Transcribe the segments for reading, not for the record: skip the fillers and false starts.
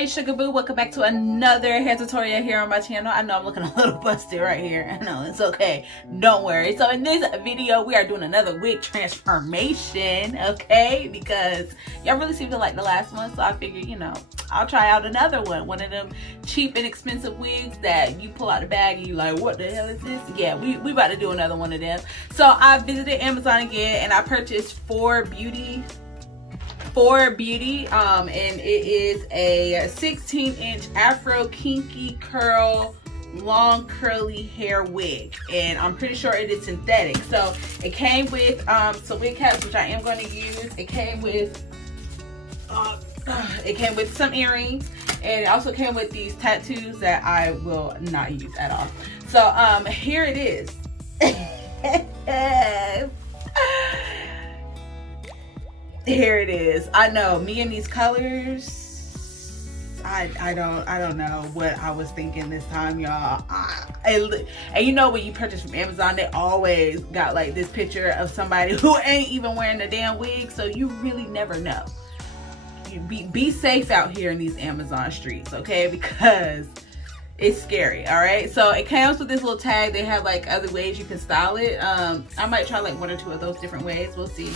Hey Sugar Boo, welcome back to another hair tutorial here on my channel. I know I'm looking a little busted right here. I know, it's okay, don't worry. So in this video we are doing another wig transformation, okay, because y'all really seem to like the last one, so I figured, you know, I'll try out another one of them cheap and expensive wigs that you pull out the bag and you like, what the hell is this? Yeah, we about to do another one of them. So I visited Amazon again and I purchased For Beauty, and it is a 16-inch Afro Kinky curl long curly hair wig, and I'm pretty sure it is synthetic. So it came with some wig caps, which I am going to use. It came with some earrings, and it also came with these tattoos that I will not use at all. So here it is. Here it is. I know, me and these colors, I don't know what I was thinking this time, y'all. And you know, when you purchase from Amazon, they always got like this picture of somebody who ain't even wearing the damn wig, so you really never know. You be safe out here in these Amazon streets, okay? Because it's scary. All right, so it comes with this little tag. They have like other ways you can style it. I might try like one or two of those different ways. We'll see.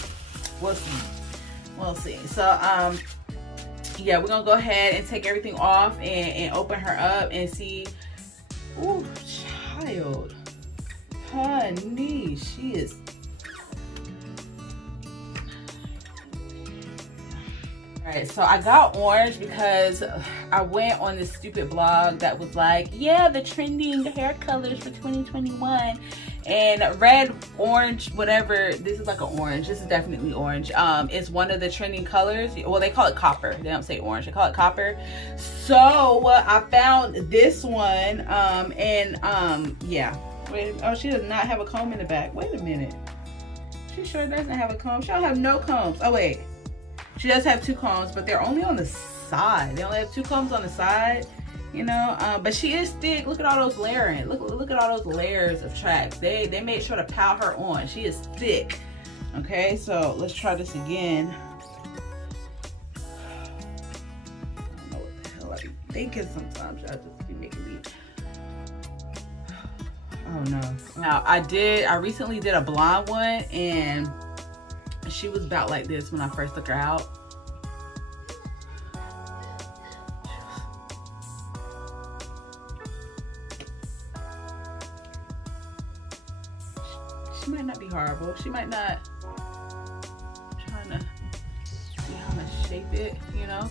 So yeah, we're gonna go ahead and take everything off and open her up and see. Ooh, child, honey, she is. All right, so I got orange because I went on this stupid blog that was like, yeah, the trending hair colors for 2021. And red, orange, whatever, this is like an orange. This is definitely orange. It's one of the trending colors. Well, they call it copper. They don't say orange. They call it copper. So I found this one. Yeah. Wait, oh, she does not have a comb in the back. Wait a minute. She sure doesn't have a comb. She don't have no combs. Oh, wait. She does have two combs, but they're only on the side. They only have two combs on the side. You know, but she is thick. Look at all those layering. Look at all those layers of tracks. They made sure to pile her on. She is thick. Okay, so let's try this again. I don't know what the hell I be thinking sometimes. I just be making me. Oh no. Now I recently did a blonde one, and she was about like this when I first took her out. She might not be horrible. She might not. I'm trying to see how to shape it, you know.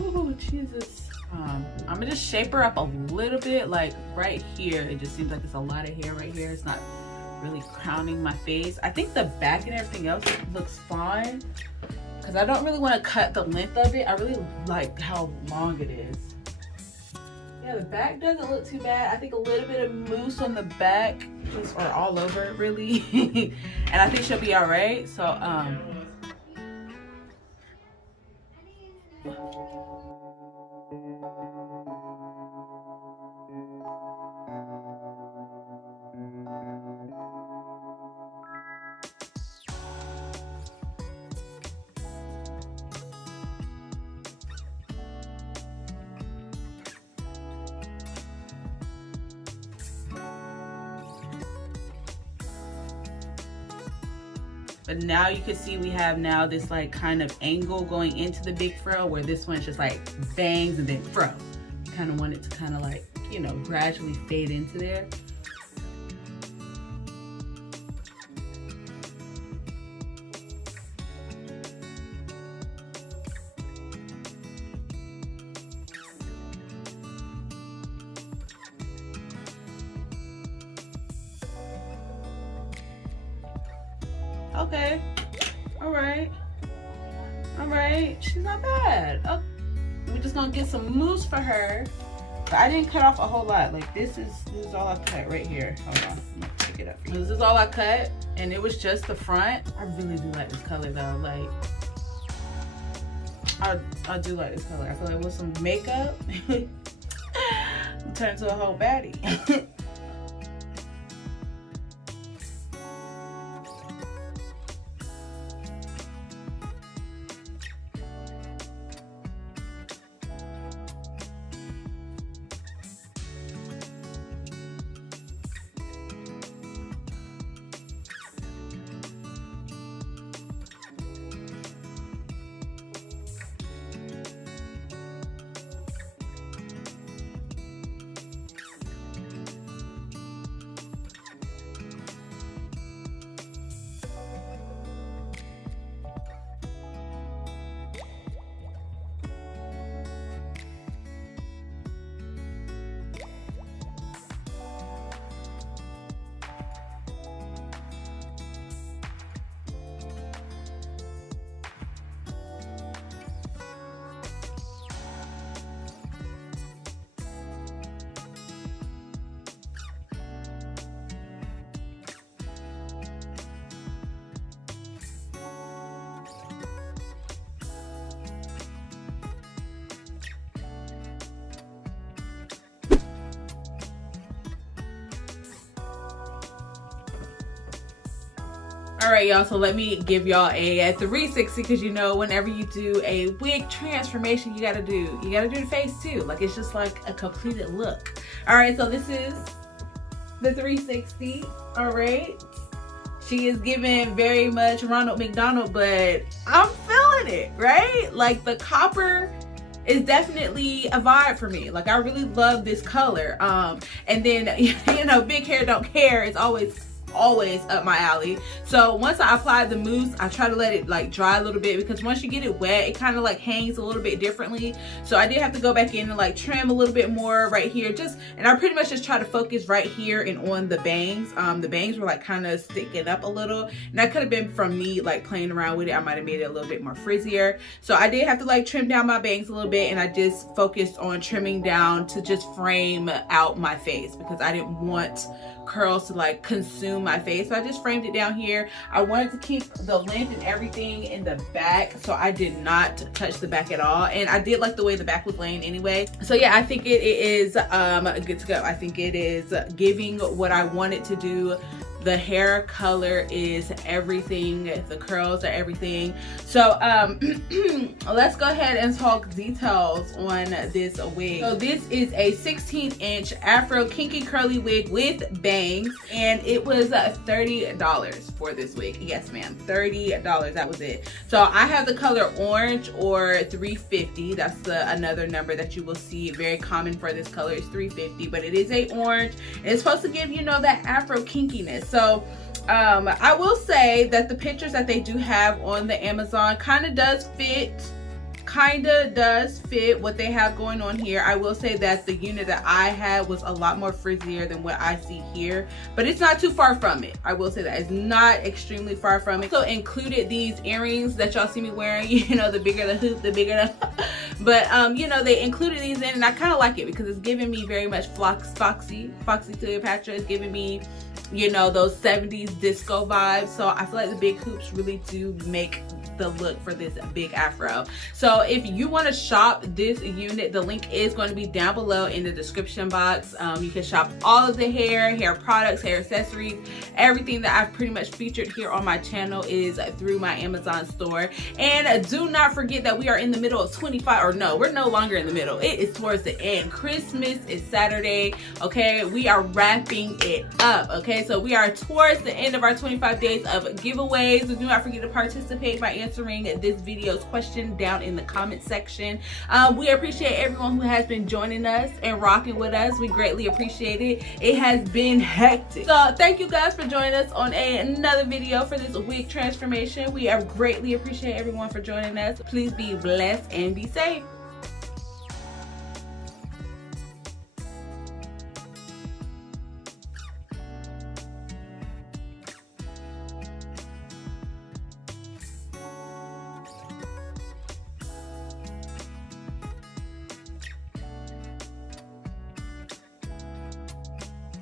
Oh Jesus. I'm gonna just shape her up a little bit, like right here. It just seems like it's a lot of hair right here. It's not really crowning my face. I think the back and everything else looks fine, because I don't really want to cut the length of it. I really like how long it is. Yeah, the back doesn't look too bad. I think a little bit of mousse on the back, or all over it really. And I think she'll be all right. So but now you can see we have now this like kind of angle going into the big fro, where this one's just like bangs and then fro. Kind of want it to kind of like, you know, gradually fade into there. Okay, all right, she's not bad. Oh, we're just gonna get some mousse for her. But I didn't cut off a whole lot. Like this is all I cut right here. Hold on, I'm gonna pick it up. This is all I cut, and it was just the front. I really do like this color though. Like I do like this color. I feel like with some makeup, turn into a whole baddie. All right, y'all, so let me give y'all a 360, because you know whenever you do a wig transformation, you gotta do the face too. Like, it's just like a completed look. All right, so this is the 360. All right, she is giving very much Ronald McDonald, but I'm feeling it, right? Like, the copper is definitely a vibe for me. Like, I really love this color. And then, you know, big hair don't care. It's always up my alley. So once I apply the mousse, I try to let it like dry a little bit, because once you get it wet, it kind of like hangs a little bit differently. So I did have to go back in and like trim a little bit more right here, and I pretty much just try to focus right here and on the bangs. The bangs were like kind of sticking up a little, and that could have been from me like playing around with it. I might have made it a little bit more frizzier. So I did have to like trim down my bangs a little bit, and I just focused on trimming down to just frame out my face, because I didn't want curls to like consume my face. So I just framed it down here. I wanted to keep the length and everything in the back, so I did not touch the back at all. And I did like the way the back was laying anyway. So yeah, I think it is good to go. I think it is giving what I wanted to do. The hair color is everything. The curls are everything. So let's go ahead and talk details on this wig. So this is a 16-inch Afro kinky curly wig with bangs, and it was $30 for this wig. Yes, ma'am, $30. That was it. So I have the color orange, or $350. That's another number that you will see. Very common for this color is $350, but it is a orange, and it's supposed to give, you know, that Afro kinkiness. So I will say that the pictures that they do have on the Amazon kind of does fit what they have going on here. I will say that the unit that I had was a lot more frizzier than what I see here, but it's not too far from it. I will say that it's not extremely far from it. So included these earrings that y'all see me wearing, you know, the bigger the hoop, the bigger the but you know, they included these in, and I kind of like it because it's giving me very much Foxy Cleopatra. It's giving me, you know, those 70s disco vibes. So I feel like the big hoops really do make the look for this big afro. So if you want to shop this unit, the link is going to be down below in the description box. You can shop all of the hair products, hair accessories, everything that I've pretty much featured here on my channel is through my Amazon store. And do not forget that we are in the middle of 25, or no, we're no longer in the middle. It is towards the end. Christmas is Saturday, okay? We are wrapping it up, okay? So we are towards the end of our 25 days of giveaways. So do not forget to participate by answering this video's question down in the comment section. We appreciate everyone who has been joining us and rocking with us. We greatly appreciate it. It has been hectic. So thank you guys for joining us on another video for this wig transformation. We greatly appreciate everyone for joining us. Please be blessed and be safe.